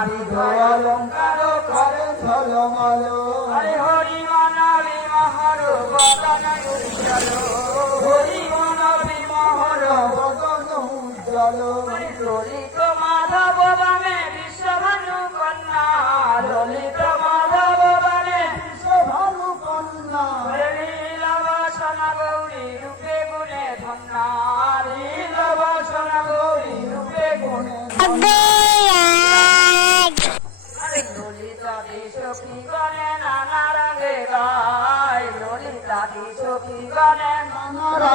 অলঙ্কার করে ঝলমল হরি হরি মানবী মহর বদন উজ্জ্বল হরি মানবী মহর বদন উজ্জ্বল ললিত মাধব বামে বিশ্বভানু কন্যা ললিত মাধব বামে বিশ্বভানু কন্যা লীলাবাসনা গৌরী রূপে গুণে ধন্যা লীলাবাসনা গৌরী রূপে গুণে ললিতা সখী গণে নানা রঙে গায় ললিতা সখী গণে নানা